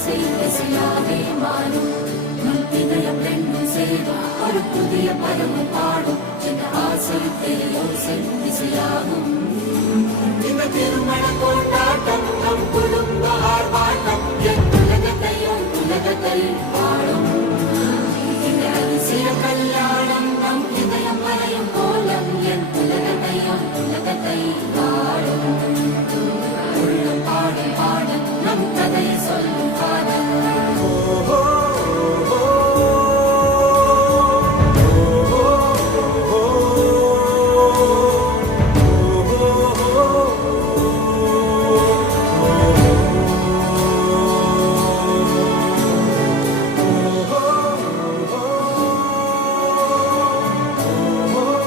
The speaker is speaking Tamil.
செய் இசையாவே மாறும் மந்தினயம் ரெண்டும் சேரும் ஒரு புதிய பதமும் பாடும் என்ற ஆசை தேயோசை இசையாகும் இந்த திருமண கொண்டாட்டம் நம்